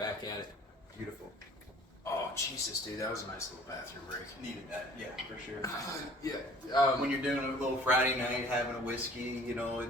back at it. Beautiful. Oh, Jesus, dude, that was a nice little bathroom break. Needed that, yeah, for sure. Yeah. When you're doing a little Friday night, having a whiskey, you know,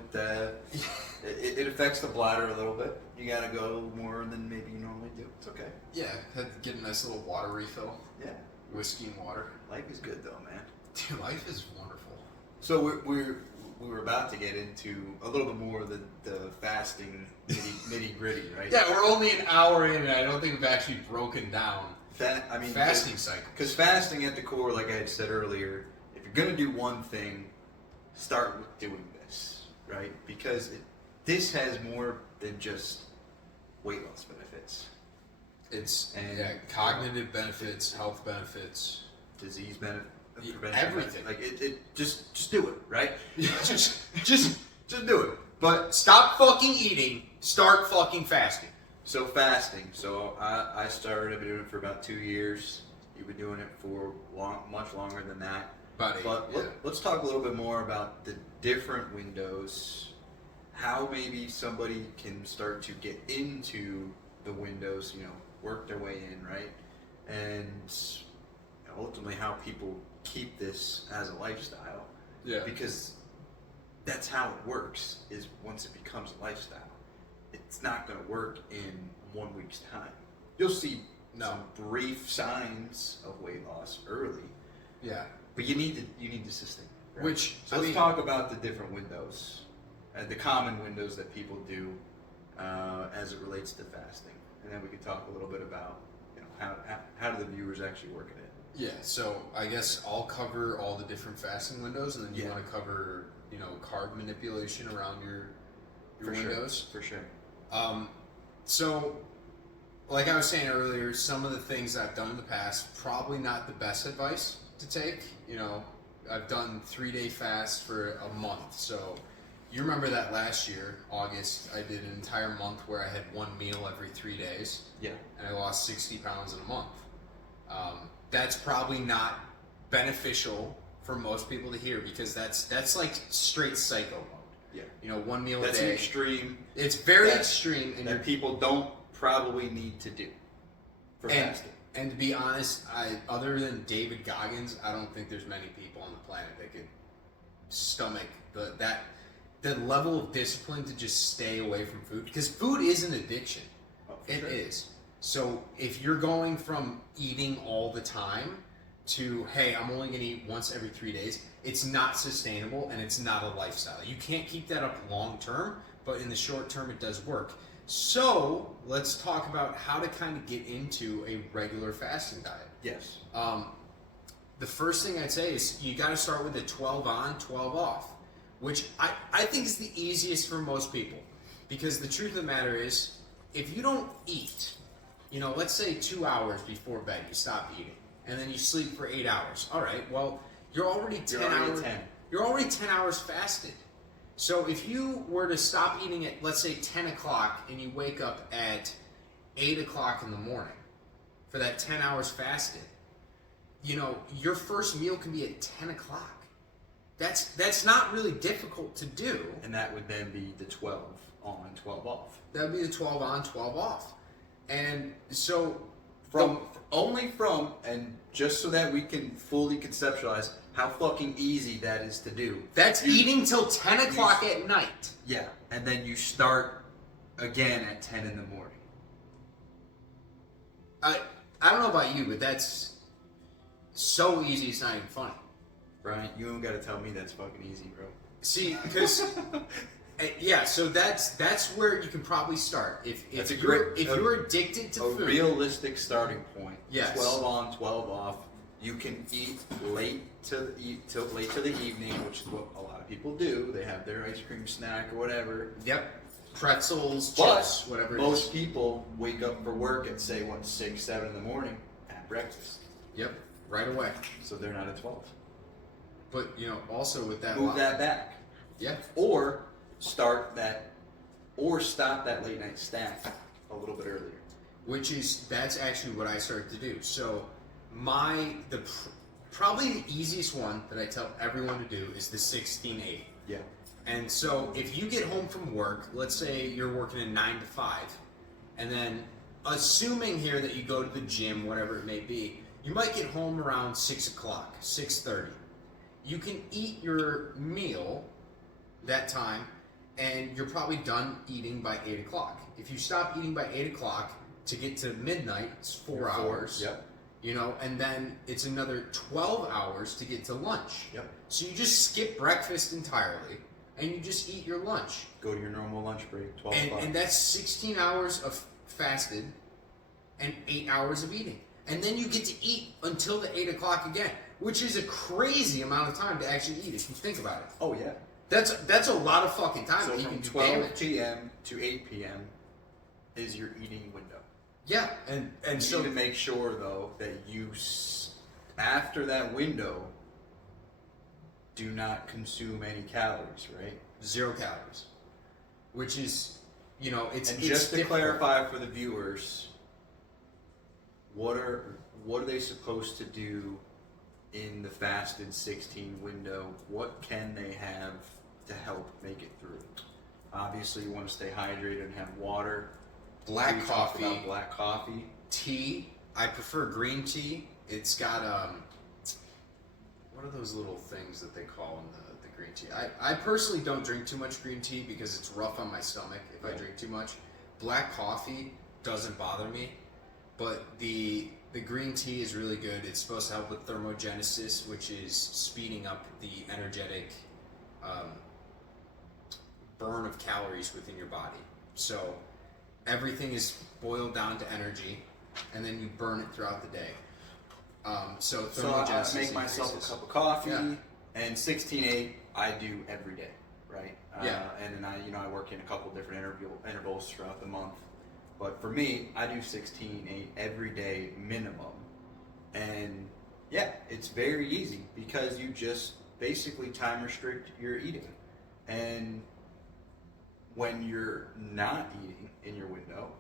it affects the bladder a little bit. You gotta go more than maybe you normally do. It's okay. Yeah, had to get a nice little water refill. Yeah. Whiskey and water. Life is good though, man. Dude, life is wonderful. So we were about to get into a little bit more of the fasting nitty gritty, right? Yeah, we're only an hour in, and I don't think we've actually broken down fasting cycle. Because fasting at the core, like I had said earlier, if you're gonna do one thing, start with doing this, right? Because this has more than just weight loss benefits. It's cognitive benefits, health benefits, disease benefits. Everything. Like it just do it, right? just do it. But stop fucking eating, start fucking fasting. So fasting. So I started, I've been doing it for about 2 years. You've been doing it for much longer than that. About 8, but let's talk a little bit more about the different windows, how maybe somebody can start to get into the windows, you know, work their way in, right? And ultimately how people keep this as a lifestyle. Yeah. Because that's how it works, is once it becomes a lifestyle. It's not going to work in 1 week's time. You'll see some brief signs of weight loss early. Yeah. But you need to sustain it. Right? So let's talk about the different windows, and the common windows that people do as it relates to fasting. And then we can talk a little bit about, you know, how do the viewers actually work at it. Yeah, so I guess I'll cover all the different fasting windows, and then you want to cover, you know, carb manipulation around your windows. For sure. So, like I was saying earlier, some of the things I've done in the past, probably not the best advice to take. You know, I've done 3-day fast for a month. So, you remember that last year, August, I did an entire month where I had one meal every 3 days. Yeah. And I lost 60 pounds in a month. That's probably not beneficial for most people to hear, because that's like straight psycho mode. Yeah. You know, one meal a day. That's extreme. It's very extreme, and that people don't probably need to do for fasting. And to be honest, other than David Goggins, I don't think there's many people on the planet that could stomach the level of discipline to just stay away from food, because food is an addiction. It is. So if you're going from eating all the time to, hey, I'm only going to eat once every 3 days, it's not sustainable and it's not a lifestyle. You can't keep that up long term, but in the short term it does work. So let's talk about how to kind of get into a regular fasting diet. Yes. The first thing I'd say is you got to start with a 12 on, 12 off, which I think is the easiest for most people, because the truth of the matter is, if you don't eat, you know, let's say 2 hours before bed, you stop eating, and then you sleep for 8 hours. All right, well, you're already 10 hours. You're already 10 hours fasted. So if you were to stop eating at, let's say, 10 o'clock, and you wake up at 8 o'clock in the morning for that 10 hours fasted, you know, your first meal can be at 10 o'clock. That's not really difficult to do. And that would then be the 12 on, 12 off. That would be the 12 on, 12 off. And so and just so that we can fully conceptualize how fucking easy that is to do. That's eating till 10 o'clock at night. Yeah, and then you start again at 10 in the morning. I don't know about you, but that's so easy it's not even funny. Brian, you don't got to tell me that's fucking easy, bro. See, because... Yeah, so that's where you can probably start. If you're addicted to food, a realistic starting point. Yes. 12 on, 12 off. You can eat late to the evening, which is what a lot of people do. They have their ice cream snack or whatever. Yep. Pretzels, chips, whatever. Most people wake up for work at 6, 7 in the morning, have breakfast. Yep. Right away. So they're not at 12. But you know, also with that, move that back. Yeah. Or stop that late night snack a little bit earlier. That's actually what I started to do. So probably the easiest one that I tell everyone to do is the 16-8. Yeah. And so if you get home from work, let's say you're working a 9 to 5, and then assuming here that you go to the gym, whatever it may be, you might get home around 6 o'clock, 6:30. You can eat your meal that time, and you're probably done eating by 8 o'clock. If you stop eating by 8 o'clock to get to midnight, it's 4 hours. Yep. You know, and then it's another 12 hours to get to lunch. Yep. So you just skip breakfast entirely, and you just eat your lunch. Go to your normal lunch break, 12 o'clock. And that's 16 hours of fasted and 8 hours of eating. And then you get to eat until the 8 o'clock again, which is a crazy amount of time to actually eat if you think about it. Oh, yeah. That's a lot of fucking time. So that you from can do 12 damage. p.m. to 8 p.m. is your eating window. Yeah, and You so need to make sure, though, that you, after that window, do not consume any calories, right? 0 calories, which is, you know, it's And it's just to difficult. clarify for the viewers, what are they supposed to do in the fasted 16 window? What can they have to help make it through? Obviously, you want to stay hydrated and have water. Black We talked coffee, about black coffee. tea. I prefer green tea. It's got what are those little things that they call in the green tea? I personally don't drink too much green tea because it's rough on my stomach if I drink too much. Black coffee doesn't bother me, but the green tea is really good. It's supposed to help with thermogenesis, which is speeding up the energetic burn of calories within your body. So everything is boiled down to energy, and then you burn it throughout the day. So thermogenesis I make myself increases. a cup of coffee, Yeah. and 16/8 I do every day, right? Yeah. And then I work in a couple different intervals throughout the month. But for me, I do 16/8 every day minimum. And yeah, it's very easy because you just basically time restrict your eating. And when you're not eating in your window,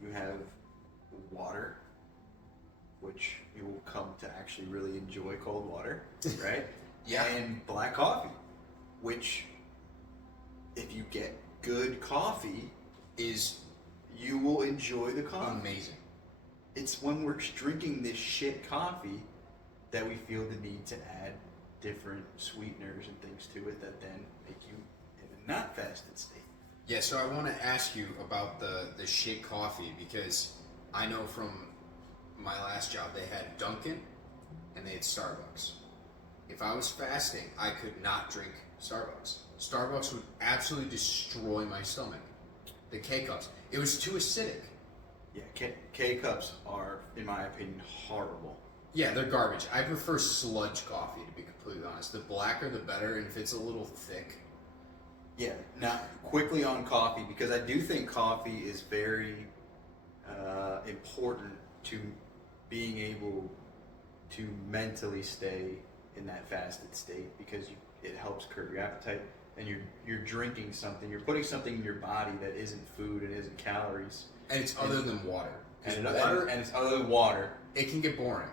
you have water, which you will come to actually really enjoy cold water, right? Yeah. And black coffee, which if you get good coffee, Is you will enjoy the coffee. amazing. It's when we're drinking this shit coffee that we feel the need to add different sweeteners and things to it that then make you in a not fasted state. Yeah, so I want to ask you about the shit coffee because I know from my last job they had Dunkin' and they had Starbucks. If I was fasting, I could not drink Starbucks. Starbucks would absolutely destroy my stomach. The K-Cups. It was too acidic. Yeah, K-Cups are, in my opinion, horrible. Yeah, they're garbage. I prefer sludge coffee, to be completely honest. The blacker the better, and if it's a little thick. Yeah, now quickly on coffee, because I do think coffee is very important to being able to mentally stay in that fasted state because it helps curb your appetite and you're drinking something, you're putting something in your body that isn't food and isn't calories. And it's other than water. 'Cause And water, it's other than water. it can get boring.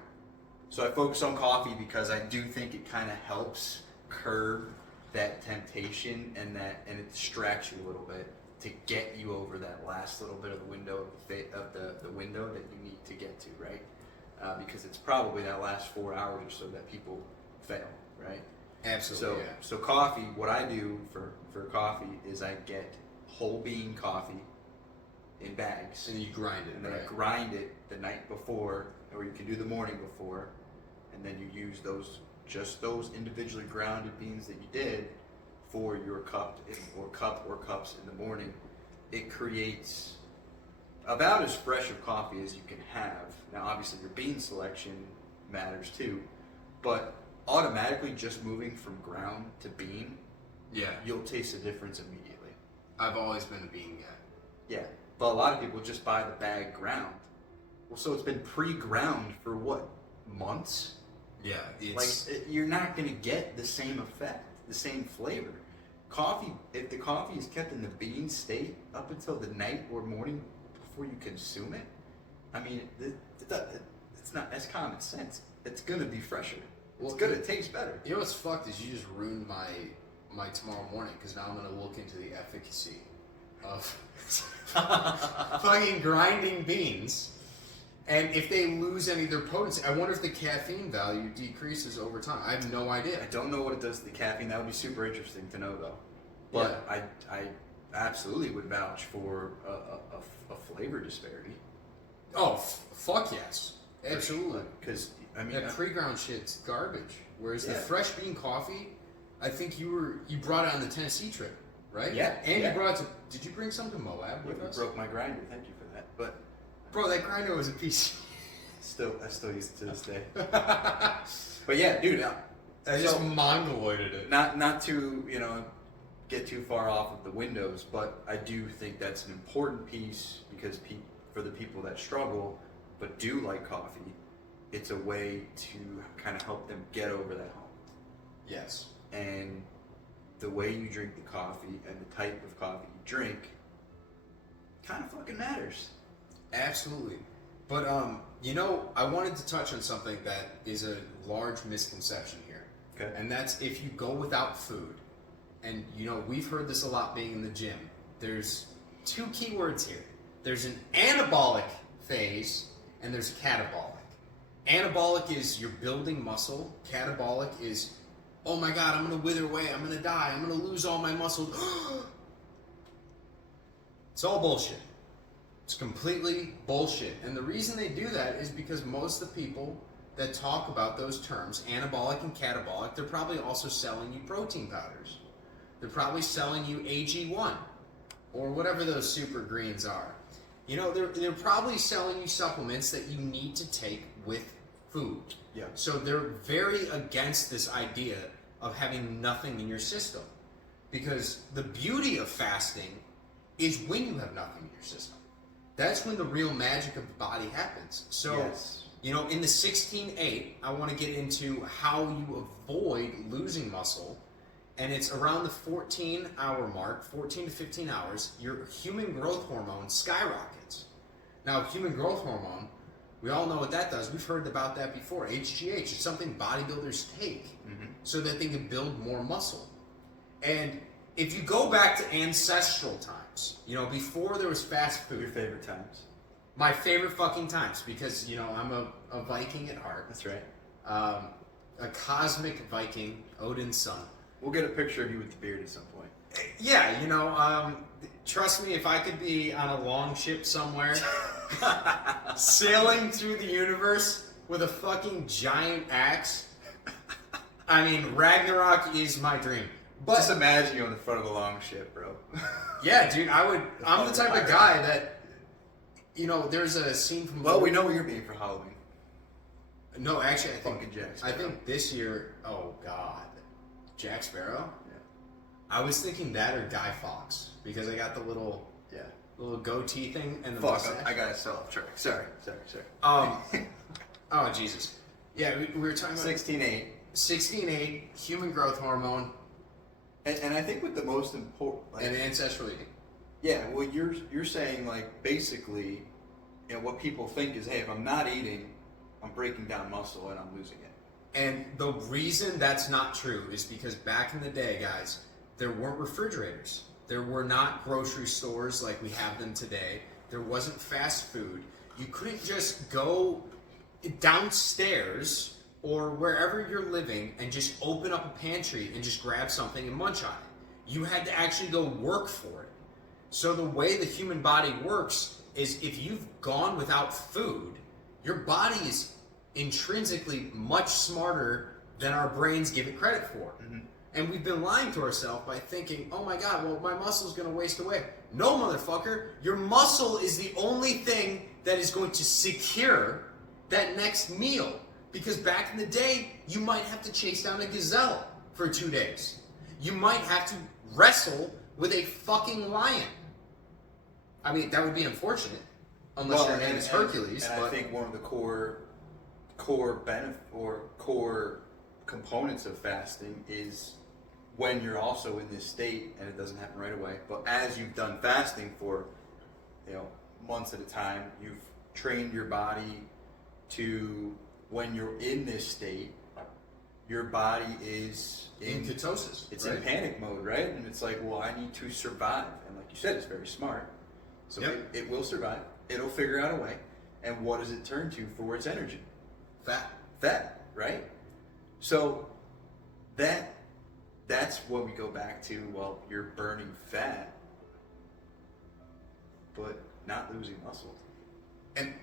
So I focus on coffee because I do think it kind of helps curb that temptation and it distracts you a little bit to get you over that last little bit of the window of the window that you need to get to, right? Because it's probably that last 4 hours or so that people fail, right? Absolutely, yeah. So coffee, what I do for coffee is I get whole bean coffee in bags. And then you grind it, And then right? I grind it the night before, or you can do the morning before, and then you use those individually grounded beans that you did for your cup or cups in the morning. It creates about as fresh of coffee as you can have. Now, obviously, your bean selection matters too, but automatically just moving from ground to bean, Yeah. you'll taste the difference immediately. I've always been a bean guy. Yeah, but a lot of people just buy the bag ground. Well, so it's been pre-ground for what, months? Yeah, it's... You're not going to get the same effect, the same flavor. Coffee, if the coffee is kept in the bean state up until the night or morning before you consume it, I mean, it's not, that's common sense. It's going to be fresher. It's going to taste better. You know what's fucked is you just ruined my tomorrow morning because now I'm going to look into the efficacy of fucking grinding beans. And if they lose any of their potency, I wonder if the caffeine value decreases over time. I have no idea. I don't know what it does to the caffeine. That would be super interesting to know, though. But yeah. I absolutely would vouch for a flavor disparity. Oh, fuck yes. Absolutely. Because, I mean... That pre-ground shit's garbage. Whereas the fresh bean coffee, I think you brought it on the Tennessee trip, right? Yeah. And you brought it to... Did you bring some to Moab with us? You broke my grinder. Thank you for that. But... Bro, that grinder was a piece. I still use it to this day. But yeah, dude, I just mongoloided it. Not to get too far off of the windows, but I do think that's an important piece because for the people that struggle but do like coffee, it's a way to kind of help them get over that hump. Yes. And the way you drink the coffee and the type of coffee you drink kind of fucking matters. Absolutely. But, I wanted to touch on something that is a large misconception here. Okay. And that's if you go without food, and, we've heard this a lot being in the gym, there's two key words here. There's an anabolic phase, and there's catabolic. Anabolic is you're building muscle. Catabolic is, oh my God, I'm going to wither away. I'm going to die. I'm going to lose all my muscle. It's all bullshit. It's completely bullshit. And the reason they do that is because most of the people that talk about those terms, anabolic and catabolic, they're probably also selling you protein powders. They're probably selling you AG1 or whatever those super greens are. They're probably selling you supplements that you need to take with food. Yeah. So they're very against this idea of having nothing in your system. Because the beauty of fasting is when you have nothing in your system. That's when the real magic of the body happens. So, yes. In the 16-8, I want to get into how you avoid losing muscle. And it's around the 14-hour mark, 14 to 15 hours, your human growth hormone skyrockets. Now, human growth hormone, we all know what that does. We've heard about that before. HGH is something bodybuilders take so that they can build more muscle. And if you go back to ancestral times, before there was fast food. Your favorite times? My favorite fucking times, because, I'm a Viking at heart. That's right. A cosmic Viking, Odin's son. We'll get a picture of you with the beard at some point. Yeah, trust me, if I could be on a long ship somewhere, sailing through the universe with a fucking giant axe, Ragnarok is my dream. But just imagine you on the front of a long ship, bro. Yeah, dude, I'm the type of guy that, there's a scene from... Well, we know what you're being for Halloween. No, actually, I think this year, oh God, Jack Sparrow? Yeah. I was thinking that or Guy Fawkes, because I got the little goatee thing and the mustache. I got to sell off track. Sorry. Oh, Jesus. Yeah, we were talking about... 16-8. 16-8, human growth hormone. And I think with the most important... and ancestral eating. Yeah, well, you're saying, basically, what people think is, hey, if I'm not eating, I'm breaking down muscle and I'm losing it. And the reason that's not true is because back in the day, guys, there weren't refrigerators. There were not grocery stores like we have them today. There wasn't fast food. You couldn't just go downstairs or wherever you're living and just open up a pantry and just grab something and munch on it. You had to actually go work for it. So the way the human body works is if you've gone without food, your body is intrinsically much smarter than our brains give it credit for. Mm-hmm. And we've been lying to ourselves by thinking, oh my God, well, my muscle's going to waste away. No, motherfucker. Your muscle is the only thing that is going to secure that next meal. Because back in the day, you might have to chase down a gazelle for 2 days. You might have to wrestle with a fucking lion. That would be unfortunate. Unless your name is Hercules. And I think one of the core benefit or core components of fasting is when you're also in this state, and it doesn't happen right away, but as you've done fasting for months at a time, you've trained your body to, when you're in this state, your body is in ketosis. It's in panic mode, right? And it's like, well, I need to survive. And like you said, it's very smart. So Yep. it will survive. It'll figure out a way. And what does it turn to for its energy? Fat, right? So that's what we go back to. Well, you're burning fat, but not losing muscle. And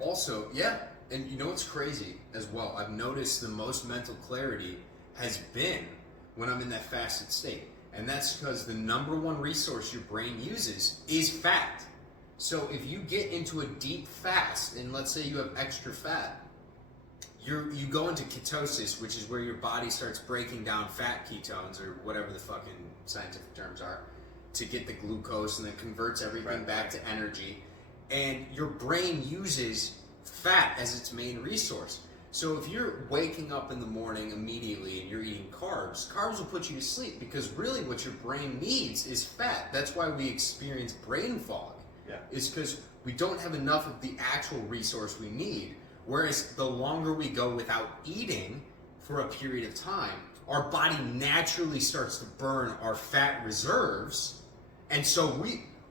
also, yeah, and you know what's crazy as well? I've noticed the most mental clarity has been when I'm in that fasted state. And that's because the number one resource your brain uses is fat. So if you get into a deep fast, and let's say you have extra fat, you go into ketosis, which is where your body starts breaking down fat ketones, or whatever the fucking scientific terms are, to get the glucose, and then converts everything back to energy. And your brain uses fat as its main resource. So if you're waking up in the morning immediately and you're eating carbs will put you to sleep, because really what your brain needs is fat. That's why we experience brain fog. Yeah. It's because we don't have enough of the actual resource we need. Whereas the longer we go without eating for a period of time, our body naturally starts to burn our fat reserves. And so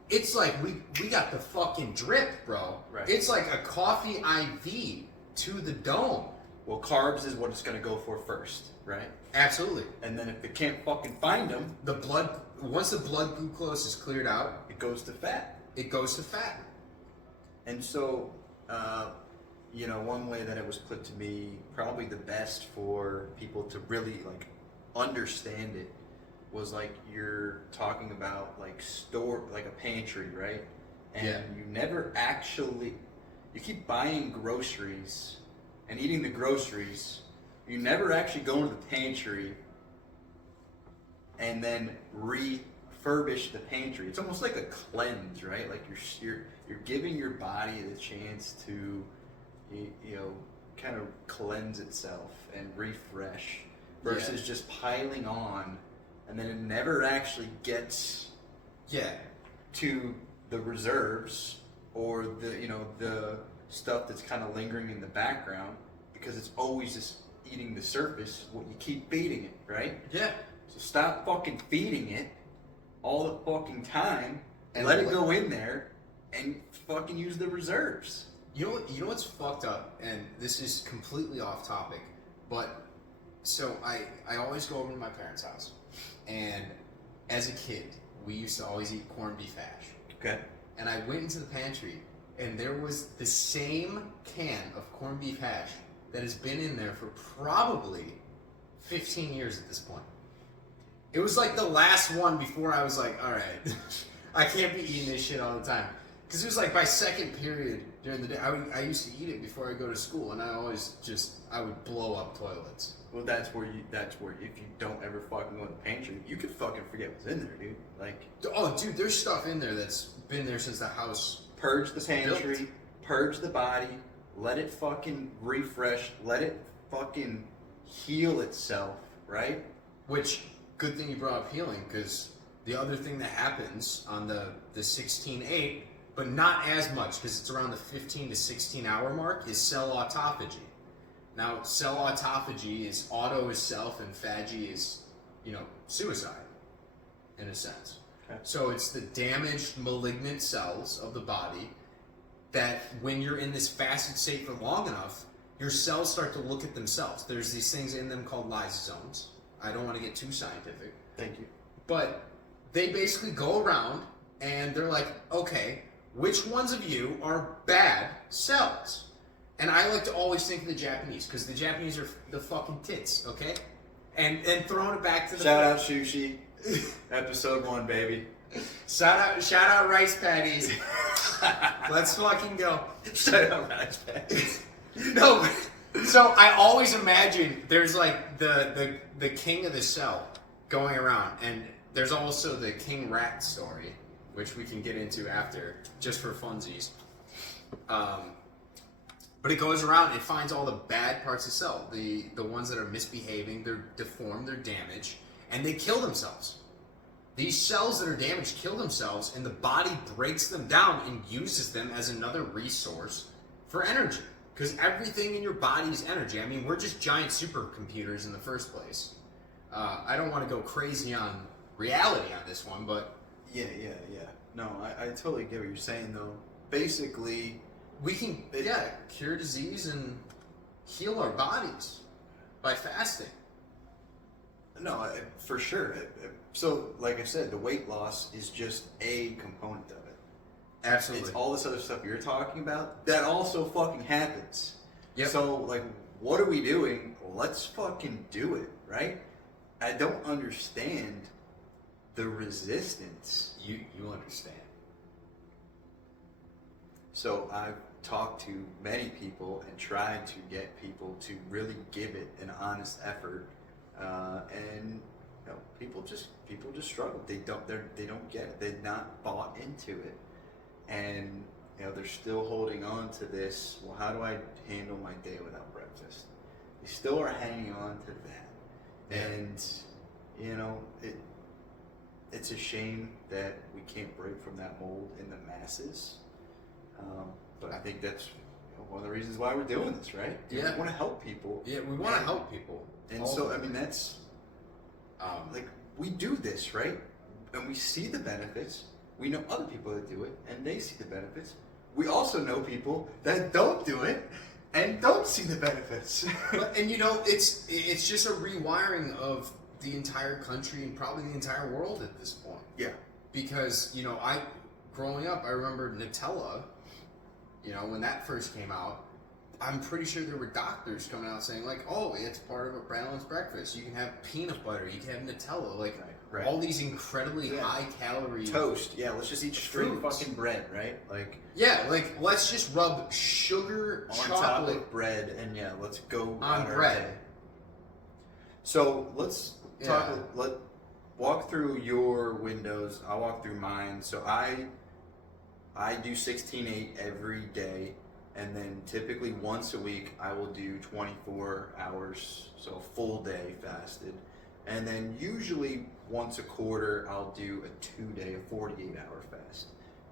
it's like we got the fucking drip, bro. Right. It's like a coffee IV to the dome. Well, carbs is what it's going to go for first, right? Absolutely. And then if it can't fucking find them, Once the blood glucose is cleared out, it goes to fat. it goes to fat. And so, one way that it was put to me, probably the best for people to really like understand it, was like you're talking about like like a pantry, right? And you never actually, you keep buying groceries and eating the groceries. You never actually go into the pantry and then refurbish the pantry. It's almost like a cleanse, right? Like you're giving your body the chance to, kind of cleanse itself and refresh, versus just piling on, and then it never actually gets to the reserves, or the stuff that's kind of lingering in the background, because it's always just eating the surface, what you keep feeding it, right? Yeah. So stop fucking feeding it all the fucking time, and let it go in there and fucking use the reserves. You know what's fucked up, and this is completely off topic, but so I always go over to my parents' house, and as a kid, we used to always eat corned beef hash. Okay. And I went into the pantry, and there was the same can of corned beef hash that has been in there for probably 15 years at this point. It was like the last one before I was like, all right, I can't be eating this shit all the time. Because it was like my second period during the day. I used to eat it before I go to school, and I would blow up toilets. Well, that's where if you don't ever fucking go in the pantry, you could fucking forget what's in there, dude. Like, oh, dude, there's stuff in there that's been there since the house. Purge the pantry, purge the body, let it fucking refresh, let it fucking heal itself, right? Which, good thing you brought up healing, because the other thing that happens on the 16-8, but not as much, because it's around the 15 to 16 hour mark, is cell autophagy. Now, cell autophagy is auto is self, and phagy is, suicide, in a sense. Okay. So it's the damaged, malignant cells of the body that, when you're in this fasted state for long enough, your cells start to look at themselves. There's these things in them called lysosomes. I don't want to get too scientific. Thank you. But they basically go around and they're like, okay, which ones of you are bad cells? And I like to always think of the Japanese, because the Japanese are the fucking tits, okay? And throwing it back to the... Shout out Sushi. Episode 1, baby. Shout out Rice Patties. Let's fucking go. Shout out Rice Patties. No, so I always imagine there's like the king of the cell going around, and there's also the king rat story, which we can get into after, just for funsies. But it goes around, it finds all the bad parts of the cell, the ones that are misbehaving, they're deformed, they're damaged, and they kill themselves. These cells that are damaged kill themselves, and the body breaks them down and uses them as another resource for energy. Because everything in your body is energy. I mean, we're just giant supercomputers in the first place. I don't want to go crazy on reality on this one, but... Yeah. No, I totally get what you're saying, though. Basically, We can, cure disease and heal our bodies by fasting. no, for sure. So, like I said, the weight loss is just a component of it. Absolutely. It's all this other stuff you're talking about that also fucking happens. Yep. So, like, what are we doing? Let's fucking do it, right? I don't understand the resistance. You understand. So I've talked to many people and tried to get people to really give it an honest effort, and you know, people just struggle. They don't get it. They're not bought into it, and you know they're still holding on to this. Well, how do I handle my day without breakfast? They still are hanging on to that, and you know it's a shame that we can't break from that mold in the masses. But I think that's one of the reasons why we're doing this, right? Yeah. We want to help people. Yeah, we want to help people. And so, I mean, that's, like, we do this, right? And we see the benefits. We know other people that do it, and they see the benefits. We also know people that don't do it and don't see the benefits. And, you know, it's just a rewiring of the entire country and probably the entire world at this point. Yeah. Because, you know, growing up, I remember Nutella. You know, when that first came out, I'm pretty sure there were doctors coming out saying, like, oh, it's part of a balanced breakfast. You can have peanut butter. You can have Nutella. Like, right. all these incredibly high-calorie... Toast. Yeah, let's just eat straight foods. fucking bread, right? Like... Yeah, like, let's just rub sugar, on chocolate... top of bread, and yeah, let's go... on bread. So, let's talk... Walk through your windows. I'll walk through mine. So, I do 16-8 every day, and then typically once a week I will do 24 hours, so a full day fasted. And then usually once a quarter I'll do a 2-day, a 48-hour fast.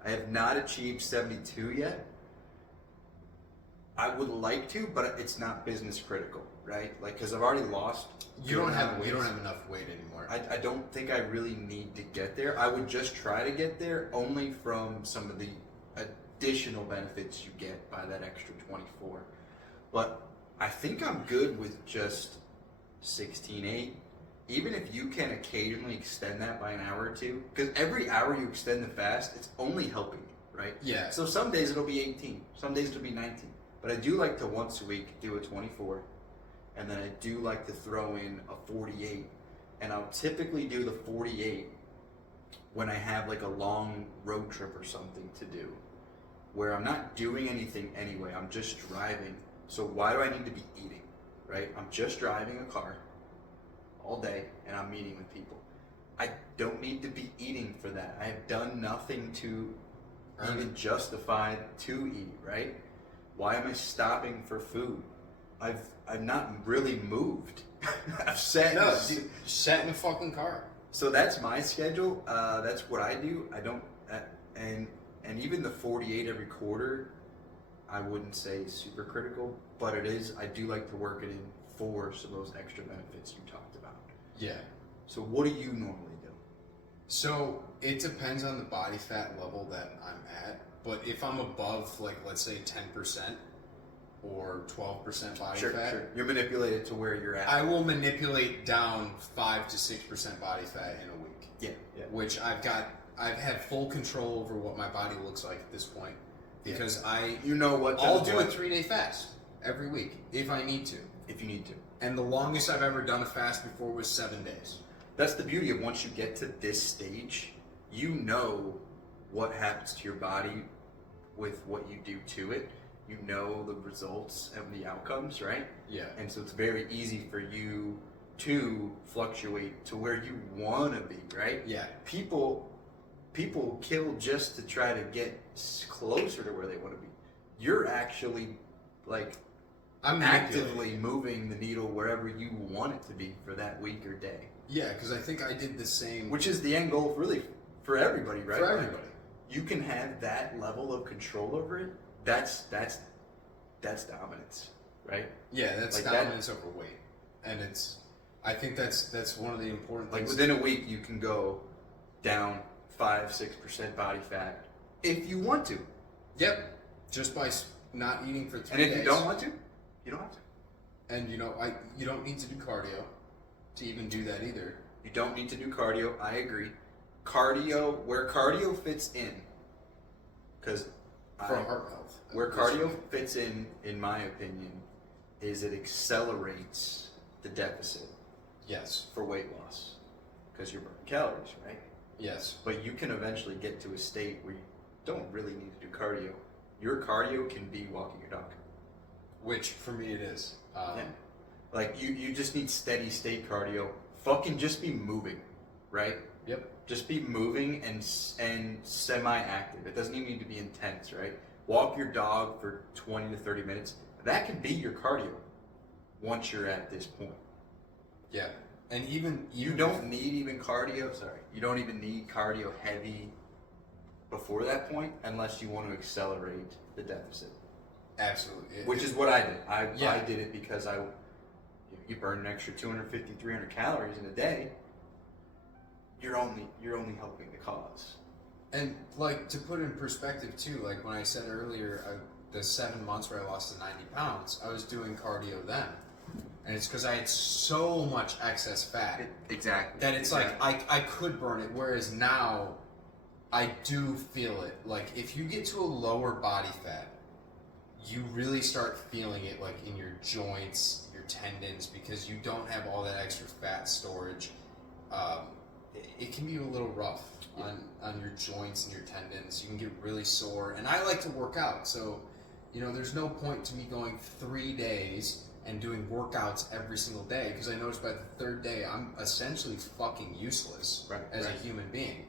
I have not achieved 72 yet. I would like to, but it's not business critical, right? Like, because I've already lost. You don't have enough weight anymore. I don't think I really need to get there. I would just try to get there only from some of the additional benefits you get by that extra 24. But I think I'm good with just 16-8. Even if you can occasionally extend that by an hour or two, because every hour you extend the fast, it's only helping you, right? Yeah. So some days it'll be 18, some days it'll be 19. But I do like to once a week do a 24. And then I do like to throw in a 48. And I'll typically do the 48 when I have like a long road trip or something to do, where I'm not doing anything anyway. I'm just driving. So why do I need to be eating, right? I'm just driving a car all day and I'm meeting with people. I don't need to be eating for that. I have done nothing to even justify to eat, right? Why am I stopping for food? I've not really moved. I've sat in a fucking car. So that's my schedule. That's what I do. I don't, and even the 48 every quarter, I wouldn't say super critical, but it is. I do like to work it in for some of those extra benefits you talked about. Yeah. So what do you normally do? So it depends on the body fat level that I'm at, but if I'm above, like, let's say 10%, or 12% body fat. Sure. You're manipulated to where you're at. I will manipulate down 5 to 6% body fat in a week. Yeah. Which I've had full control over what my body looks like at this point. Because I'll do a 3-day fast every week if I need to. If you need to. And the longest I've ever done a fast before was 7 days. That's the beauty of once you get to this stage, you know what happens to your body with what you do to it. You know the results and the outcomes, right? Yeah. And so it's very easy for you to fluctuate to where you want to be, right? Yeah. People kill just to try to get closer to where they want to be. You're actually, like, I'm actively moving the needle wherever you want it to be for that week or day. Yeah, because I think I did the same. Which is the end goal, really, for everybody, right? For everybody. You can have that level of control over it. That's dominance, right? Yeah, that's like dominance over weight, and I think that's one of the important things. Like, within a week, you can go down 5-6% body fat if you want to. Yep. Just by not eating for 3 And days. if you don't want to, you don't have to. And you don't need to do cardio to even do that either. You don't need to do cardio. I agree. Cardio, where cardio fits in, because For heart health. where cardio fits in my opinion, is it accelerates the deficit Yes. for weight loss, because you're burning calories, right? Yes. But you can eventually get to a state where you don't really need to do cardio. Your cardio can be walking your dog. Which for me it is. Yeah. Like you just need steady state cardio. Fucking just be moving, right? Yep. Just be moving and semi-active. It doesn't even need to be intense, right? Walk your dog for 20 to 30 minutes. That can be your cardio once you're at this point. Yeah. And even You don't need even cardio. Sorry, you don't even need cardio heavy before that point unless you want to accelerate the deficit. Absolutely. Which is what I did. I Yeah. did it because you burn an extra 250, 300 calories in a day. You're only helping the cause. And like to put in perspective too, like when I said earlier, the 7 months where I lost the 90 pounds, I was doing cardio then, and it's because I had so much excess fat Exactly. that it's like I could burn it. Whereas now, I do feel it. Like if you get to a lower body fat, you really start feeling it like in your joints, your tendons, because you don't have all that extra fat storage. It can be a little rough on your joints and your tendons. You can get really sore. And I like to work out, so there's no point to me going 3 days and doing workouts every single day, because I notice by the third day I'm essentially fucking useless as a human being.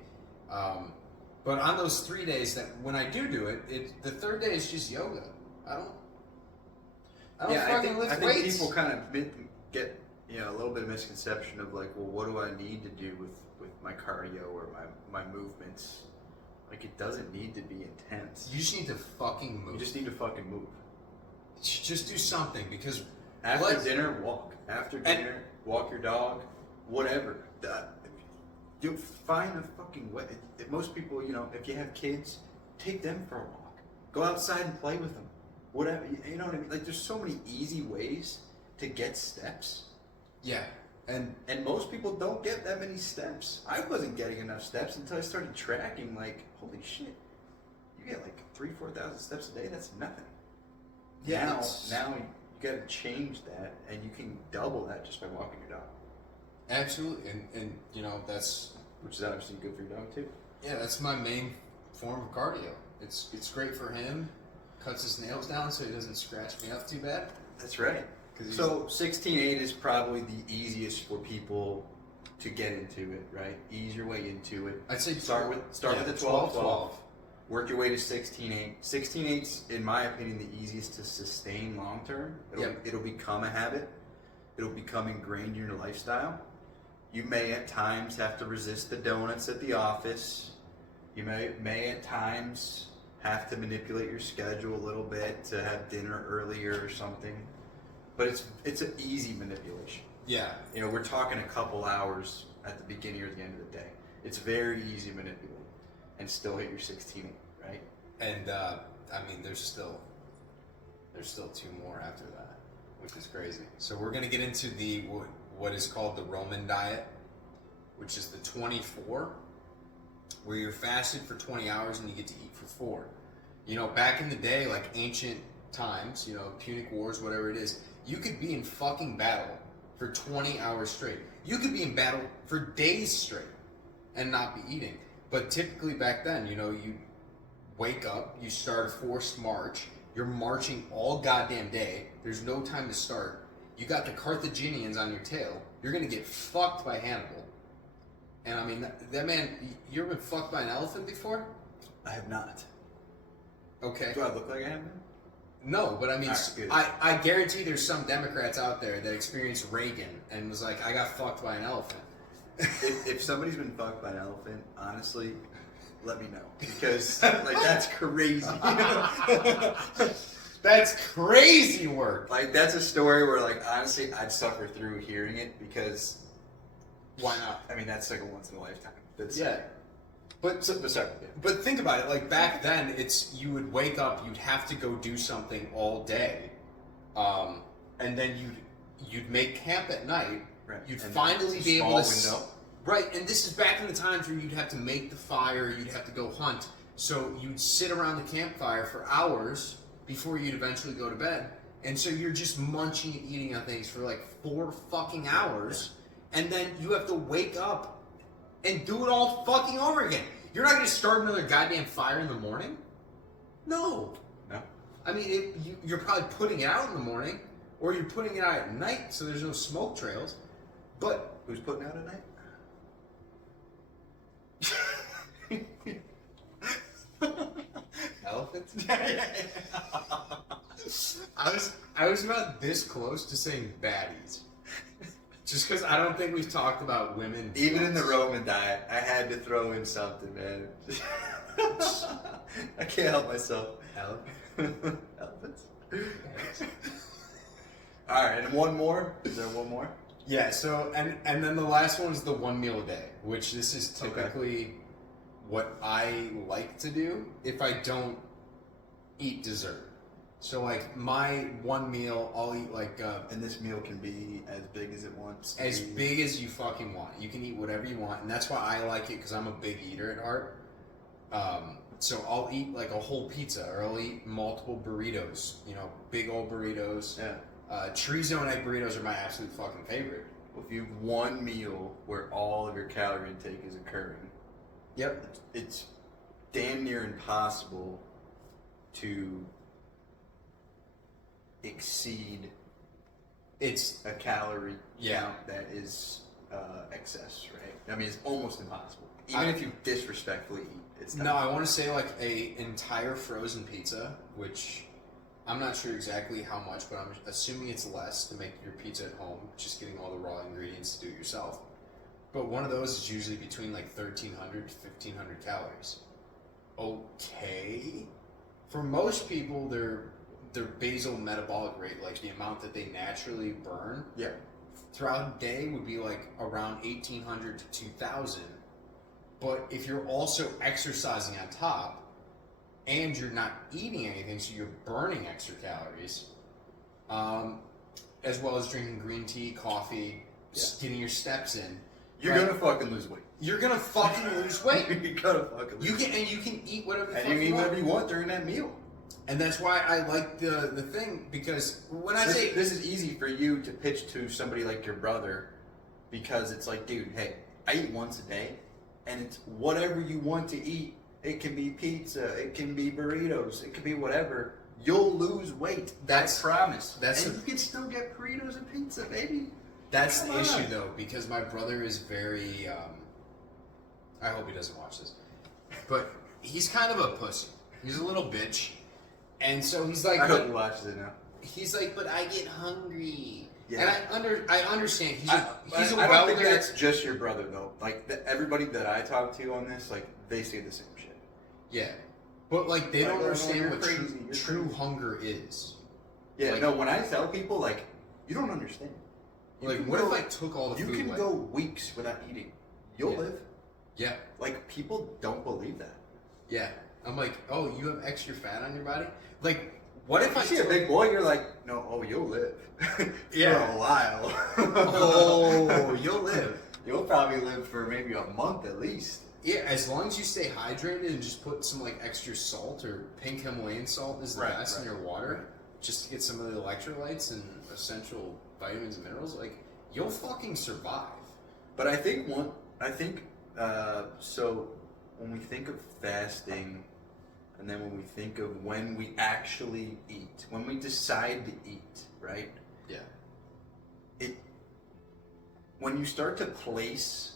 But on those 3 days that when I do it, the third day is just yoga. I don't fucking lift weights. I think people kind of get a little bit of misconception of like, well, what do I need to do with my cardio or my movements? Like, it doesn't need to be intense. You just need to fucking move. You just need to fucking move. Just do something, because after dinner, walk. After dinner, walk your dog. Whatever. You find a fucking way. Most people, if you have kids, take them for a walk. Go outside and play with them. Whatever. You know what I mean? Like, there's so many easy ways to get steps. Yeah. And most people don't get that many steps. I wasn't getting enough steps until I started tracking. Like, holy shit, you get like 3,000-4,000 steps a day. That's nothing. Yeah. Now you got to change that, and you can double that just by walking your dog. Absolutely, and that's Which is obviously good for your dog too. Yeah, that's my main form of cardio. It's great for him. Cuts his nails down so he doesn't scratch me up too bad. That's right. So 16-8 is probably the easiest for people to get into it, right? Ease your way into it. I'd say start with the 12-12. Work your way to 16-8. 16-8's, in my opinion, the easiest to sustain long term. It'll become a habit. It'll become ingrained in your lifestyle. You may at times have to resist the donuts at the office. You may at times have to manipulate your schedule a little bit to have dinner earlier or something. But it's an easy manipulation. Yeah. We're talking a couple hours at the beginning or the end of the day. It's very easy to manipulate and still hit your 16, right? And there's still 2 more after that, which is crazy. So we're gonna get into the what is called the Roman diet, which is the 24, where you're fasted for 20 hours and you get to eat for 4. Back in the day, like ancient times, Punic Wars, whatever it is, you could be in fucking battle for 20 hours straight. You could be in battle for days straight and not be eating. But typically back then, you wake up, you start a forced march, you're marching all goddamn day, there's no time to start, you got the Carthaginians on your tail, you're gonna get fucked by Hannibal. And that man, you ever been fucked by an elephant before? I have not. Okay. Do I look like I have been? No, but Right, I guarantee there's some Democrats out there that experienced Reagan and was like, I got fucked by an elephant. If somebody's been fucked by an elephant, honestly, let me know, because like that's crazy. That's crazy work. Like, that's a story where, like, honestly, I'd suffer through hearing it, because why not? that's like a once in a lifetime. But Sorry. Yeah. but think about it. Like back then, you would wake up, you'd have to go do something all day, and then you'd make camp at night. Right. You'd And finally it's a be able to small window. Right, and this is back in the times where you'd have to make the fire, you'd have to go hunt. So you'd sit around the campfire for hours before you'd eventually go to bed. And so you're just munching and eating on things for like 4 fucking hours. And then you have to wake up and do it all fucking over again. You're not going to start another goddamn fire in the morning? No. No. I mean, you're probably putting it out in the morning, or you're putting it out at night so there's no smoke trails. But Who's putting out at night? Elephants? I was about this close to saying baddies. Just because I don't think we've talked about women. Even in the Roman diet, I had to throw in something, man. I can't help myself. Elephants? Alright, and one more? Is there one more? Yeah, so, and then the last one is the 1 meal a day, which this is typically what I like to do if I don't eat dessert. So, like, my 1 meal, I'll eat, like... and this meal can be as big as it wants. As big as you fucking want. You can eat whatever you want, and that's why I like it, because I'm a big eater at heart. So I'll eat, like, a whole pizza, or I'll eat multiple burritos, you know, big old burritos. Yeah. Chorizo and egg burritos are my absolute fucking favorite. If you have one meal where all of your calorie intake is occurring, Yep. it's damn near impossible to exceed It's a calorie Yeah. count that is excess, right? I mean, it's almost impossible. Even if you disrespectfully eat, it's no. I want to say like a entire frozen pizza, which I'm not sure exactly how much, but I'm assuming it's less to make your pizza at home, just getting all the raw ingredients to do it yourself. But one of those is usually between like 1,300 to 1,500 calories. Okay, for most people, their basal metabolic rate, like the amount that they naturally burn, Yeah. throughout the day would be like around 1,800 to 2,000. But if you're also exercising on top and you're not eating anything, so you're burning extra calories, as well as drinking green tea, coffee, getting your steps in, You're gonna fucking lose weight. you're gonna fucking lose weight. You're gonna fucking lose weight. You can eat whatever the And fuck you can eat want. whatever you want during that meal. And that's why I like the thing, because when I This- say this is easy for you to pitch to somebody like your brother, because it's like, dude, hey, I eat once a day, and it's whatever you want to eat. It can be pizza, it can be burritos, it can be whatever. You'll lose weight. That's- I promise. that's and a- you can still get burritos and pizza, baby. That's Come the issue, on. though, because my brother is very. I hope he doesn't watch this, but he's kind of a pussy. He's a little bitch, and so he's like. I hope he watches it now. He's like, but I get hungry, Yeah. and I understand. He's a I don't welder. think that's just your brother though. Like everybody that I talk to on this, like they say the same shit. Yeah, but like they Like, don't oh, no, understand you're what crazy, you're true crazy. hunger is. Yeah, Like- no. When I tell people, like, you don't understand. You Like, can what go- if I took all the You food can away? go weeks without eating. You'll Yeah. live. Yeah, Like people don't believe that. yeah. I'm like, oh, you have extra fat on your body. Like, what if You I see a took- big boy, you're like, no, oh, you'll live. Yeah. For a while. Oh, you'll live. You'll probably live for maybe a month at least. Yeah, as long as you stay hydrated and just put some like extra salt, or pink Himalayan salt is the Right, best in right, your water, right. just to get some of the electrolytes and essential vitamins and minerals. Like, you'll fucking survive. But I think so when we think of fasting, and then when we think of when we actually eat, when we decide to eat, right? Yeah. When you start to place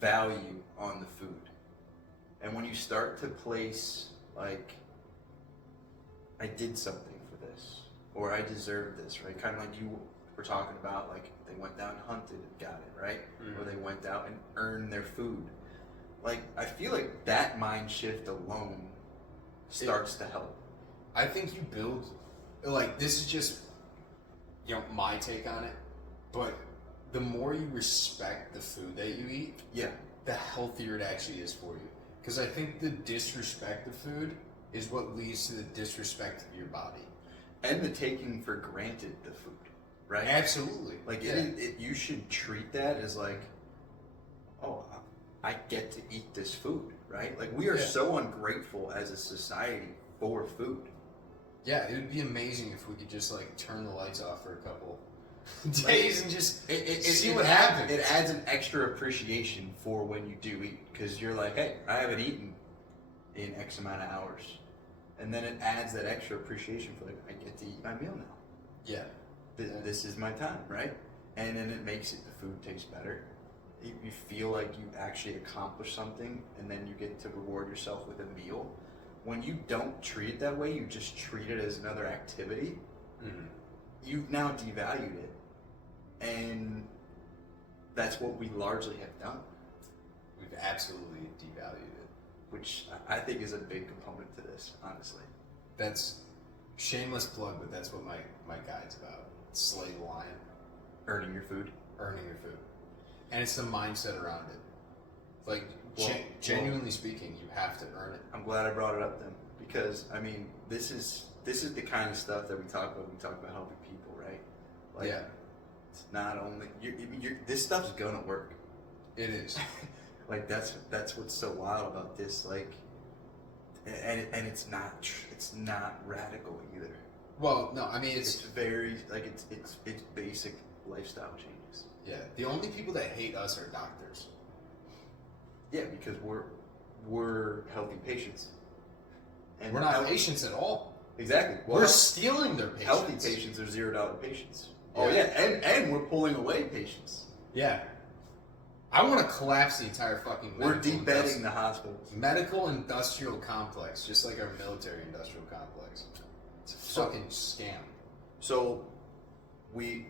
value on the food, and when you start to place, like, I did something for this, or I deserve this, right? Kind of like you were talking about, like, they went down and hunted and got it, right? Mhm. Or they went out and earned their food. Like, I feel like that mind shift alone starts to help. I think you build, like, this is just, you know, my take on it, but the more you respect the food that you eat, Yeah. the healthier it actually is for you. Because I think the disrespect of food is what leads to the disrespect of your body. And the taking for granted the food, right? Absolutely. Like, yeah. you should treat that as like, oh, I get to eat this food, right? Like, we are so ungrateful as a society for food. Yeah, it would be amazing if we could just like turn the lights off for a couple days and just see what happens. It adds an extra appreciation for when you do eat, because you're like, hey, I haven't eaten in X amount of hours, and then it adds that extra appreciation for like, I get to eat my meal now. Yeah, This is my time, right? And then it makes the food taste better. You feel like you actually accomplished something, and then you get to reward yourself with a meal. When you don't treat it that way, you just treat it as another activity. Mm-hmm. You've now devalued it, and that's what we largely have done. We've absolutely devalued it, which I think is a big component to this, honestly. That's shameless plug, but that's what my guide's about. Slay the lion. Earning your food. Earning your food. And it's the mindset around it. Like, genuinely speaking, you have to earn it. I'm glad I brought it up then, because, I mean, this is the kind of stuff that we talk about when we talk about helping people, right? Like, yeah. It's not only... this stuff's gonna work. It is. Like, that's what's so wild about this, like... And it's not radical either. Well, no, I mean, it's very, like, it's basic lifestyle changes. Yeah, the only people that hate us are doctors. Yeah, because we're healthy patients. And we're not patients at all. Exactly. Well, we're stealing their patients. Healthy patients are $0 patients. Yeah. Oh yeah, and we're pulling away patients. Yeah. I want to collapse the entire fucking We're debedding the hospitals. Medical industrial complex, just like our military industrial complex. It's a fucking scam. So we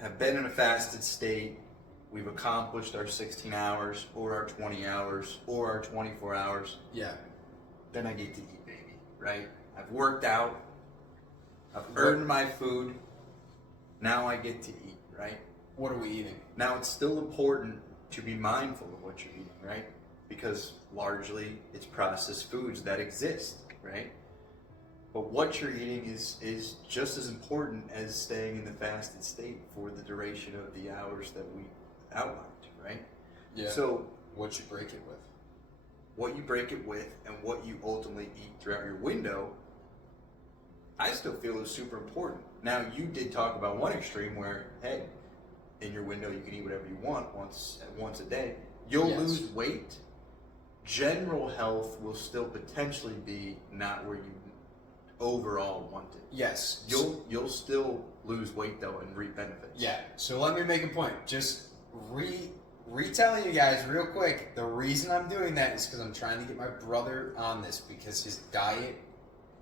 have been in a fasted state. We've accomplished our 16 hours or our 20 hours or our 24 hours. Yeah. Then I get to eat, baby, right? I've worked out. I've earned my food. Now I get to eat, right? What are we eating? Now it's still important to be mindful of what you're eating, right? Because largely it's processed foods that exist, right? But what you're eating is just as important as staying in the fasted state for the duration of the hours that we outlined, right? Yeah. So what you break it with. What you break it with and what you ultimately eat throughout your window, I still feel is super important. Now, you did talk about one extreme where, hey, in your window you can eat whatever you want once a day. You'll lose weight. General health will still potentially be not where you overall want it. Yes. You'll still lose weight though and reap benefits. Yeah. So let me make a point. Just retelling you guys real quick. The reason I'm doing that is because I'm trying to get my brother on this, because his diet.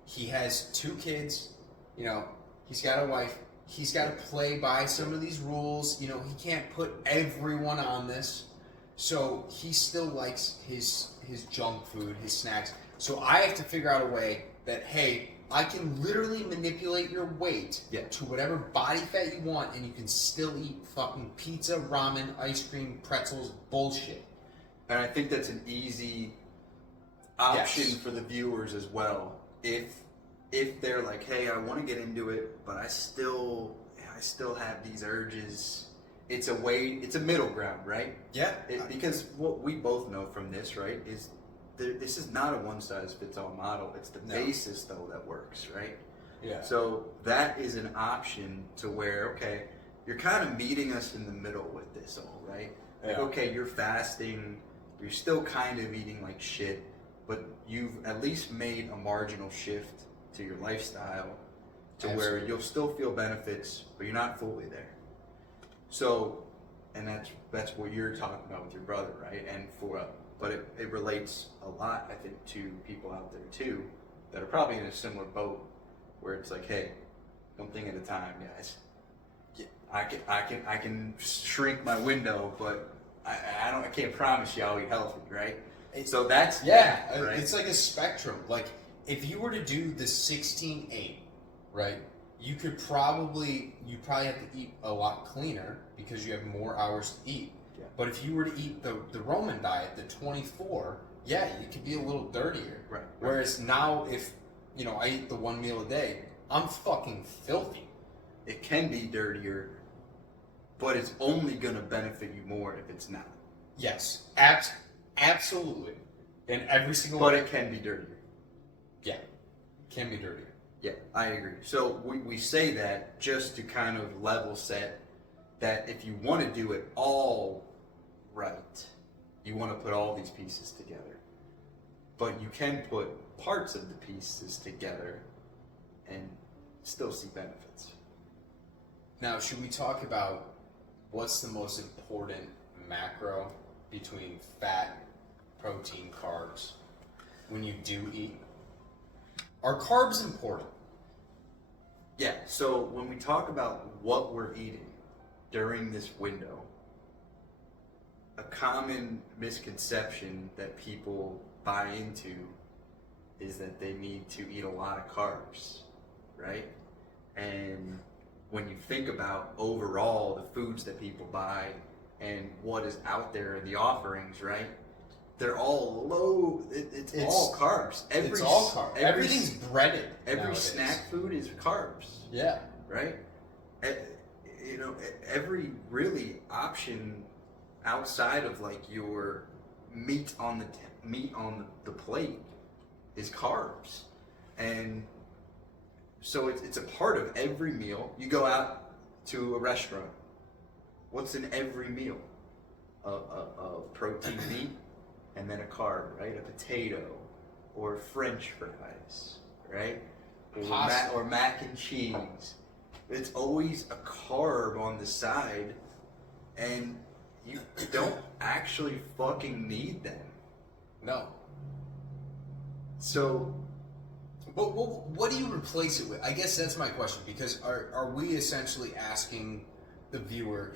He has 2 kids. You know, he's got a wife. He's got to play by some of these rules. You know, he can't put everyone on this. So he still likes his junk food, his snacks. So I have to figure out a way that, hey, I can literally manipulate your weight to whatever body fat you want, and you can still eat fucking pizza, ramen, ice cream, pretzels, bullshit. And I think that's an easy option for the viewers as well. If they're like, hey, I want to get into it, but I still have these urges. It's a middle ground, right? Yeah. Because what we both know from this, right, is this is not a one-size-fits-all model. It's the basis, though, that works, right? Yeah. So that is an option to where, okay, you're kind of meeting us in the middle with this all, right? Like, okay, you're fasting, you're still kind of eating like shit, but you've at least made a marginal shift to your lifestyle to where you'll still feel benefits, but you're not fully there. So, and that's what you're talking about with your brother, right? And but it relates a lot, I think, to people out there too that are probably in a similar boat, where it's like, hey, one thing at a time, guys. I can shrink my window, but I can't promise you I'll eat healthy, right? So that's right? It's like a spectrum. Like, if you were to do the 16-8, right? You probably have to eat a lot cleaner because you have more hours to eat. Yeah. But if you were to eat the Roman diet, the 24, yeah, it could be a little dirtier. Right. Whereas now, if I eat the one meal a day, I'm fucking filthy. It can be dirtier, but it's only going to benefit you more if it's not. Yes, absolutely. In every single But way. it can be dirtier. Yeah, can be dirtier. Yeah, I agree. So we say that just to kind of level set that if you want to do it all right, you want to put all these pieces together. But you can put parts of the pieces together and still see benefits. Now, should we talk about what's the most important macro between fat, protein, carbs when you do eat? Are carbs important? Yeah, so when we talk about what we're eating during this window, a common misconception that people buy into is that they need to eat a lot of carbs, right? And when you think about overall the foods that people buy and what is out there in the offerings, right? They're all low. It's all carbs. It's all carbs. Everything's breaded. Every nowadays. snack food is carbs. Yeah. Right? Every really option outside of like your meat on the plate is carbs, and so it's a part of every meal. You go out to a restaurant. What's in every meal? A protein meat, and then a carb, right? A potato, or French fries, right? Or mac and cheese. It's always a carb on the side, and you don't actually fucking need them. No. So, but what do you replace it with? I guess that's my question, because are we essentially asking the viewer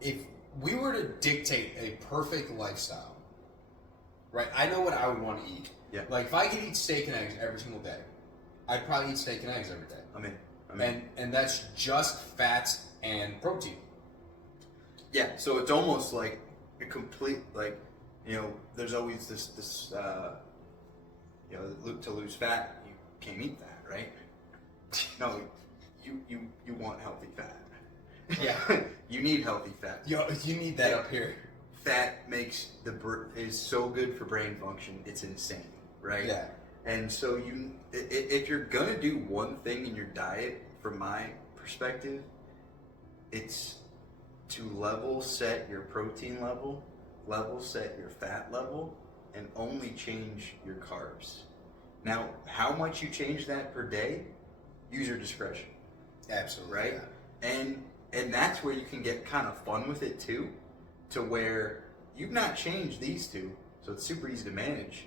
if we were to dictate a perfect lifestyle, right? I know what I would want to eat. Yeah. Like if I could eat steak and eggs every single day, I'd probably eat steak and eggs every day. I'm in. And that's just fats and protein. Yeah, so it's almost like a complete, like, there's always this to lose fat, you can't eat that, right? No, you want healthy fat. Yeah. You need healthy fat. You need that up here. Fat is so good for brain function, it's insane, right? Yeah. And so if you're gonna do one thing in your diet, from my perspective, it's to level set your protein level set your fat level, and only change your carbs. Now, how much you change that per day, use your discretion. Absolutely. Right? Yeah. And that's where you can get kind of fun with it too, to where you've not changed these two, so it's super easy to manage.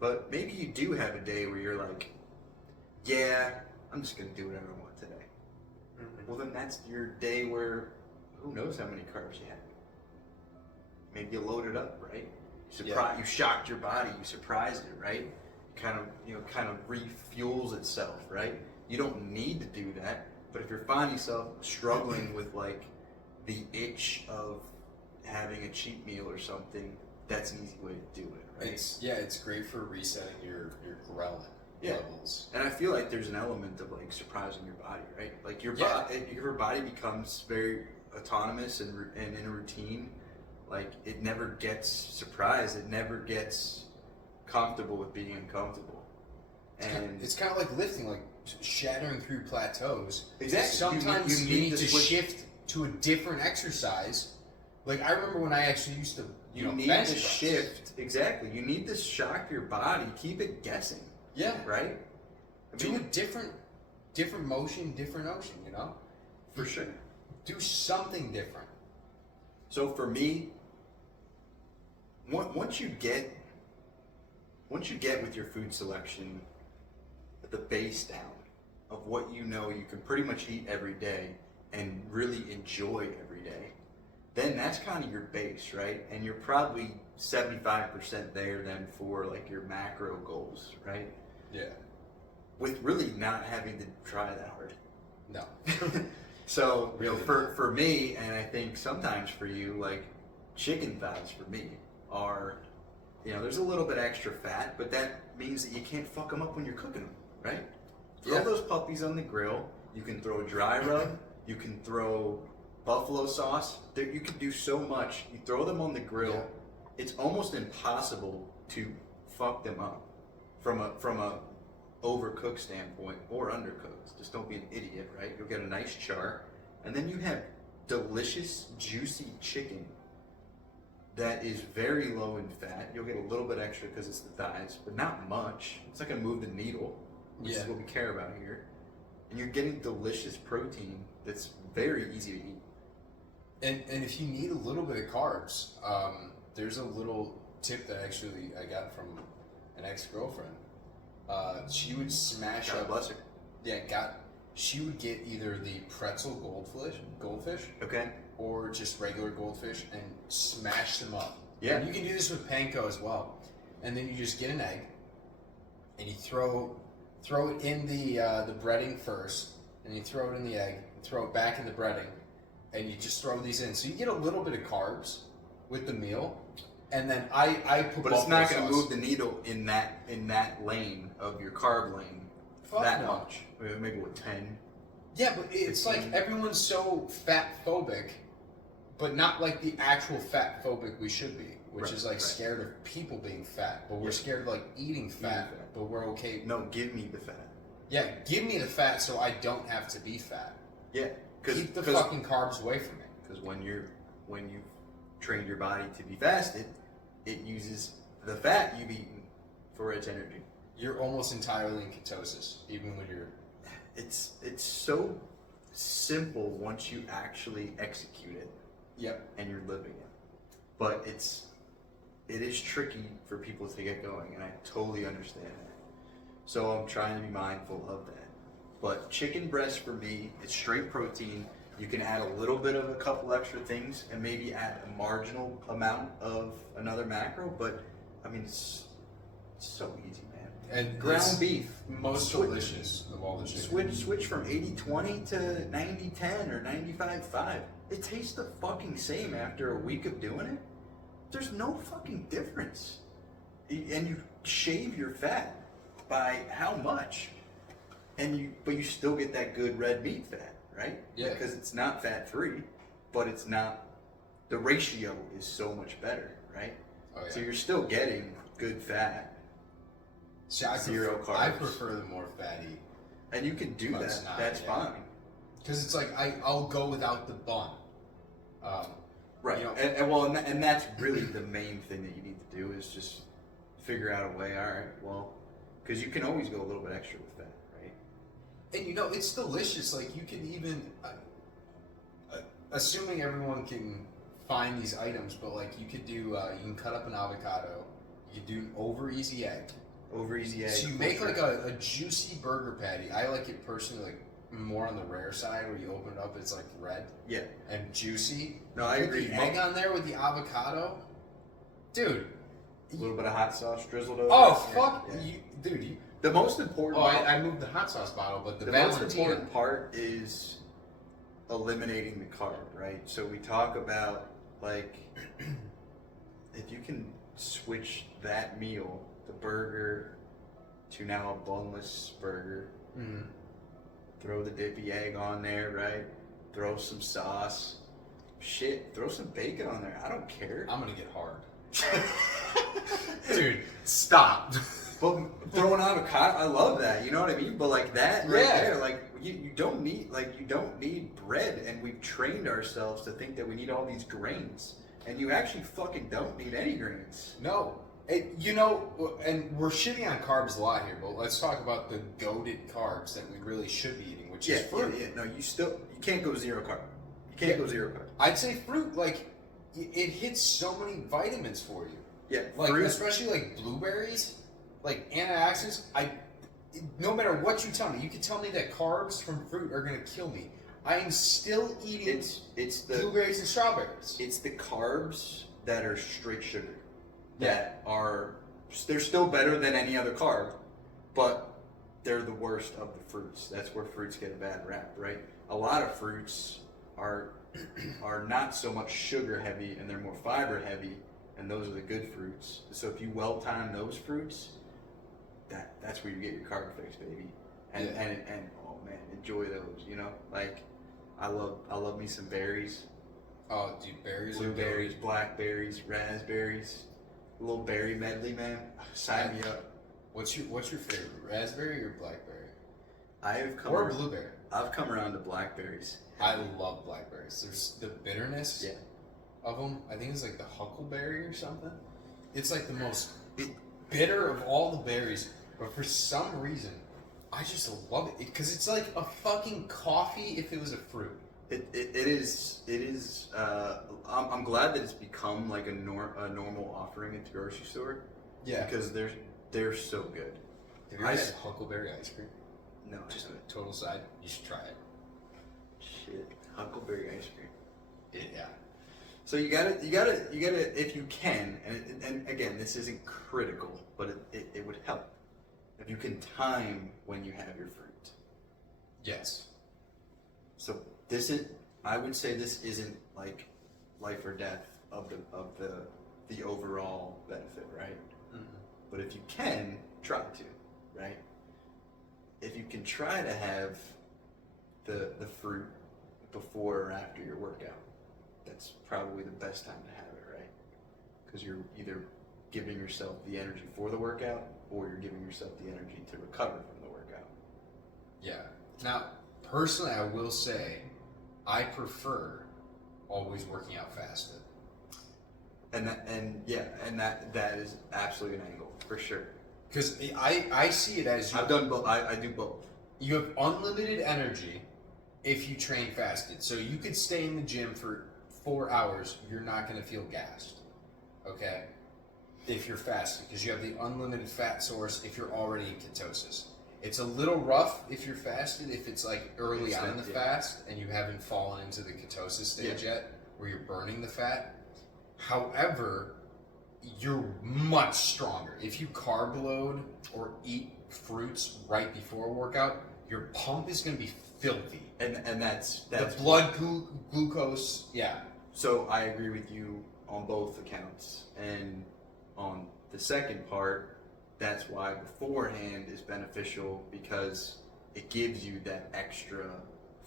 But maybe you do have a day where you're like, yeah, I'm just going to do whatever I want today. Mm-hmm. Well, then that's your day where who knows how many carbs you had. Maybe you loaded up, right? You shocked your body, you surprised it, right? Kind of refuels itself, right? You don't need to do that, but if you're finding yourself struggling with like the itch of having a cheat meal or something, that's an easy way to do it, right? It's great for resetting your ghrelin levels. And I feel like there's an element of like surprising your body, right? Like your body becomes very autonomous and in a routine. Like it never gets surprised. It never gets comfortable with being uncomfortable. And it's kind of like lifting, like shattering through plateaus. Exactly. Sometimes you need to shift to a different exercise. Like I remember when I actually used to, you need to shift. Exactly. You need to shock your body. Keep it guessing. Yeah. Right. Do a different motion, different ocean. For sure. Do something different. So for me, once you get with your food selection, the base down of what you can pretty much eat every day and really enjoy every day, then that's kind of your base, right? And you're probably 75% there then for like your macro goals, right? Yeah. With really not having to try that hard. No. So really for me, and I think sometimes for you, like chicken thighs for me are You know, there's a little bit extra fat, but that means that you can't fuck them up when you're cooking them, right? Throw those puppies on the grill. You can throw dry rub. You can throw buffalo sauce. You can do so much. You throw them on the grill. Yeah. It's almost impossible to fuck them up from a overcooked standpoint or undercooked. Just don't be an idiot, right? You'll get a nice char, and then you have delicious, juicy chicken that is very low in fat. You'll get a little bit extra because it's the thighs, but not much. It's not gonna move the needle, which is what we care about here. And you're getting delicious protein that's very easy to eat. And if you need a little bit of carbs, there's a little tip that actually I got from an ex-girlfriend. She would smash God up. bless her. Yeah, she would get either the pretzel goldfish, okay, or just regular goldfish, and smash them up. Yeah, and you can do this with panko as well. And then you just get an egg, and you throw it in the breading first, and you throw it in the egg, and throw it back in the breading, and you just throw these in. So you get a little bit of carbs with the meal. And then I put. But it's not going to move the needle in that lane of your carb lane that much. Maybe with 10. Yeah, but it's 15. Like everyone's so fat phobic, but not like the actual fat phobic we should be, which is like scared of people being fat, but we're scared of like eating fat, but we're okay. No, give me the fat. Yeah, give me the fat so I don't have to be fat. Yeah, keep the fucking carbs away from me. Because when you trained your body to be fasted, it uses the fat you've eaten for its energy. You're almost entirely in ketosis, even when you're... It's so simple once you actually execute it. Yep. And you're living it. But it is tricky for people to get going, and I totally understand that. So I'm trying to be mindful of that. But chicken breast for me, it's straight protein. You can add a little bit of a couple extra things and maybe add a marginal amount of another macro, but I mean, it's so easy, man. And ground beef. Most delicious of all the chicken. Switch from 80-20 to 90-10 or 95-5. It tastes the fucking same after a week of doing it. There's no fucking difference. And you shave your fat by how much? But you still get that good red meat fat. Right? Yeah. Because it's not fat free, but it's not. The ratio is so much better, right? Oh, yeah. So you're still getting good fat. See, zero carbs. I prefer the more fatty. And you can do that. That's fine. Because it's like I'll go without the bun. Right. You know, and that's really the main thing that you need to do is just figure out a way. All right. Well, because you can always go a little bit extra with that. And you know, it's delicious. Like, you can even, assuming everyone can find these items, but like, you could do, you can cut up an avocado, you could do an over easy egg. So you make like a juicy burger patty. I like it personally, like, more on the rare side where you open it up, it's like red. Yeah. And juicy. No, I agree. The egg on there with the avocado. Dude. A little bit of hot sauce drizzled over. Oh, fuck. Yeah. Dude, the most important. Oh, I moved the hot sauce bottle, but the most important part is eliminating the carb, right? So we talk about like if you can switch that meal, the burger, to now a boneless burger. Mm-hmm. Throw the dippy egg on there, right? Throw some sauce. Shit, throw some bacon on there. I don't care. I'm gonna get hard. Dude, stop. But throwing avocado, I love that. You know what I mean? But like that right there, like you don't need bread, and we've trained ourselves to think that we need all these grains, and you actually fucking don't need any grains. No, you know, and we're shitting on carbs a lot here, but let's talk about the goated carbs that we really should be eating, which is fruit. Yeah. No, you can't go zero carb. You can't go zero carb. I'd say fruit, like it hits so many vitamins for you. Yeah, like fruit. Especially like blueberries. Like antioxidants, no matter what you tell me, you can tell me that carbs from fruit are gonna kill me. I am still eating it's the blueberries and strawberries. It's the carbs that are straight sugar that they're still better than any other carb, but they're the worst of the fruits. That's where fruits get a bad rap, right? A lot of fruits are not so much sugar heavy and they're more fiber heavy, and those are the good fruits. So if you well time those fruits, that's where you get your carb fix, baby. And oh man, enjoy those. You know, like I love me some berries. Oh, dude, berries, Blueberries, blackberries, raspberries, a little berry medley, man. Sign me up. What's your favorite, raspberry or blackberry? Or blueberry. I've come around to blackberries. I love blackberries. There's the bitterness of them. I think it's like the huckleberry or something. It's like the most bitter of all the berries, but for some reason, I just love it because it's like a fucking coffee if it was a fruit. It is. I'm glad that it's become like a normal offering at the grocery store. Yeah, because they're so good. Have you ever had huckleberry ice cream? No, just a total side. You should try it. Shit, huckleberry ice cream. Yeah. So you gotta, if you can, and again, this isn't critical, but it would help if you can time when you have your fruit. Yes. So I would say this isn't like life or death of the overall benefit, right? Mm-hmm. But if you can, try to, right? If you can try to have the fruit before or after your workout, that's probably the best time to have it, right? Because you're either giving yourself the energy for the workout or you're giving yourself the energy to recover from the workout. Yeah. Now, personally, I will say I prefer always working out fasted. And that is absolutely an angle for sure. Because I see it as I've done both. I do both. You have unlimited energy if you train fasted. So you could stay in the gym for 4 hours. You're not going to feel gassed. Okay? If you're fasted. Because you have the unlimited fat source if you're already in ketosis. It's a little rough if you're fasted, if it's like early on in the fast and you haven't fallen into the ketosis stage yet, where you're burning the fat. However, you're much stronger. If you carb load or eat fruits right before a workout, your pump is going to be filthy. And that's the blood glucose. Yeah. So I agree with you on both accounts. And on the second part, that's why beforehand is beneficial, because it gives you that extra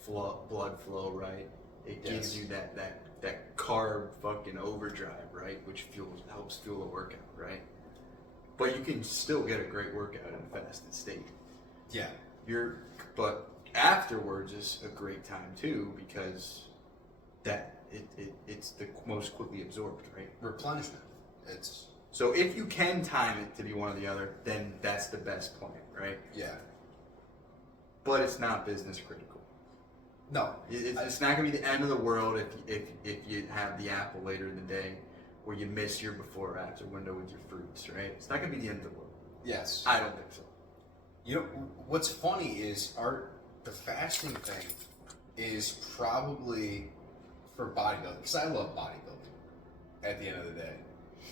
blood flow, right? It gives you that carb fucking overdrive, right? Which helps fuel the workout, right? But you can still get a great workout in a fasted state. Yeah. But afterwards is a great time too, because it's the most quickly absorbed, right? Replenishment. So if you can time it to be one or the other, then that's the best plan, right? Yeah. But it's not business critical. No. It's not going to be the end of the world if you have the apple later in the day, where you miss your before or after window with your fruits, right? It's not going to be the end of the world. Yes. I don't think so. You know, what's funny is the fasting thing is probably for bodybuilding, because I love bodybuilding at the end of the day.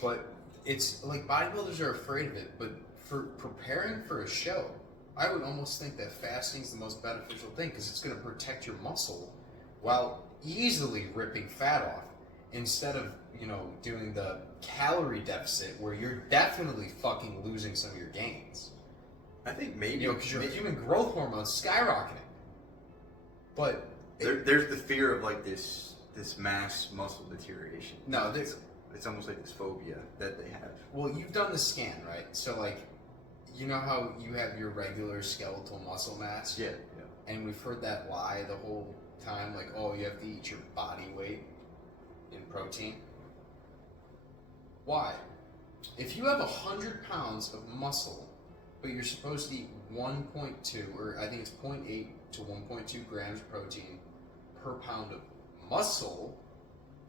But it's like bodybuilders are afraid of it, but for preparing for a show, I would almost think that fasting is the most beneficial thing, because it's going to protect your muscle while easily ripping fat off, instead of, doing the calorie deficit where you're definitely fucking losing some of your gains. I think maybe because your human growth hormone's skyrocketing. But there's the fear of like this mass muscle deterioration. No, it's almost like this phobia that they have. Well, you've done the scan, right? So like, you know how you have your regular skeletal muscle mass? Yeah. And we've heard that lie the whole time, like, oh, you have to eat your body weight in protein. Why? If you have 100 pounds of muscle, but you're supposed to eat 1.2, or I think it's 0.8 to 1.2 grams protein per pound of muscle,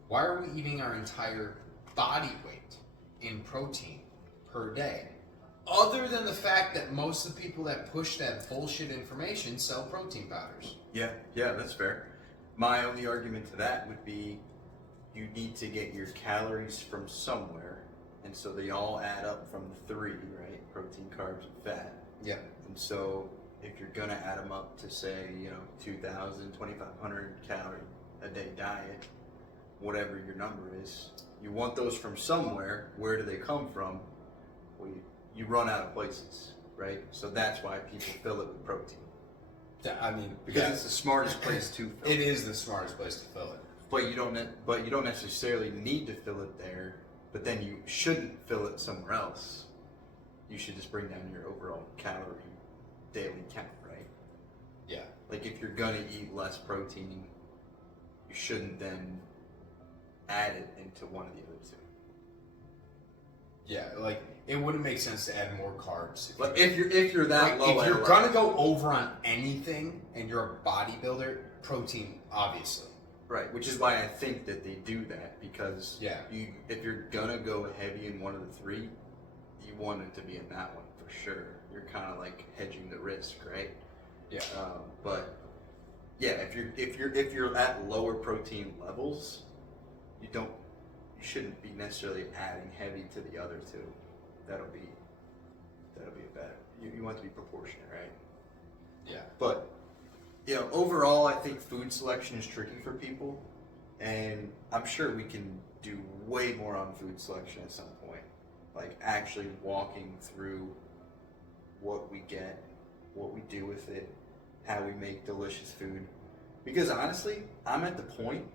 why are we eating our entire body weight in protein per day? Other than the fact that most of the people that push that bullshit information sell protein powders. Yeah, that's fair. My only argument to that would be you need to get your calories from somewhere, and so they all add up from the three, right? Protein, carbs, and fat. Yeah. And so if you're gonna add them up to say, 2,000, 2,500 calorie a day diet, whatever your number is. You want those from somewhere. Where do they come from? Well, you run out of places, right? So that's why people fill it with protein. I mean, Because it's the smartest place to fill it. It is the smartest place to fill it. But you don't necessarily need to fill it there. But then you shouldn't fill it somewhere else. You should just bring down your overall calorie daily count, right? Yeah. Like if you're gonna eat less protein, you shouldn't then add it into one of the other two. Yeah, like it wouldn't make sense to add more carbs. But if you're that like, low, if you're gonna go over on anything and you're a bodybuilder, protein obviously. right, which is why I think that they do that because Yeah. if you're gonna go heavy in one of the three, you want it to be in that one for sure. You're kind of like hedging the risk, right? Yeah. But yeah, if you're at lower protein levels, you shouldn't be necessarily adding heavy to the other two. That'll be a better. You want it to be proportionate, right? Yeah. But overall, I think food selection is tricky for people, and I'm sure we can do way more on food selection at some point, like actually walking through what we get, what we do with it, how we make delicious food. Because honestly, I'm at the point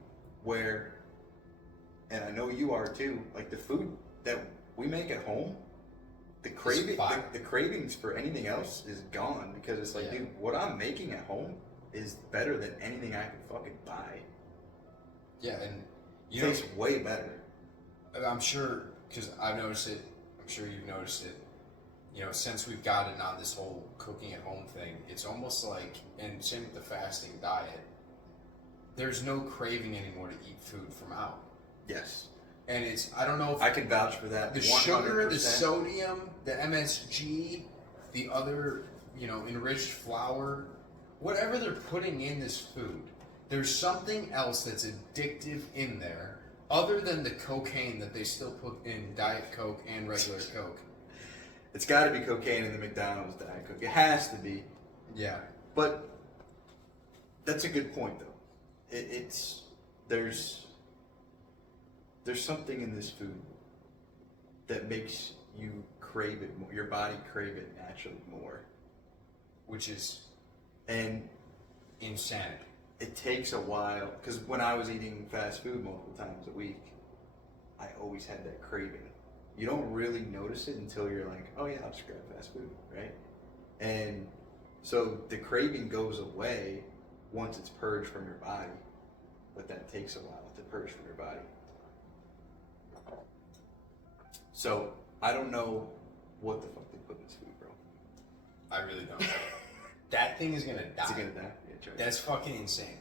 where, and I know you are too, like the food that we make at home, the cravings for anything else is gone because it's like, dude, what I'm making at home is better than anything I can fucking buy. Yeah, and It tastes way better. I'm sure, because I've noticed it, I'm sure you've noticed it, since we've gotten on this whole cooking at home thing, it's almost like, and same with the fasting diet, there's no craving anymore to eat food from out. Yes. And I don't know if I can vouch for that. the 100%. sugar, the sodium, the MSG, the other, enriched flour, whatever they're putting in this food, there's something else that's addictive in there other than the cocaine that they still put in Diet Coke and regular Coke. It's got to be cocaine in the McDonald's Diet Coke. It has to be. Yeah. But that's a good point, though. There's something in this food that makes you crave it more. Your body crave it naturally more, Which is and insanity. it takes a while. Because when I was eating fast food multiple times a week, I always had that craving. You don't really notice it until you're like, oh yeah, I'll just grab fast food, right? And so the craving goes away once it's purged from your body, but that takes a while to purge from your body. So I don't know what the fuck they put in this food, bro. I really don't. That thing is gonna die. Is it gonna die? Yeah, try it. That's fucking insane.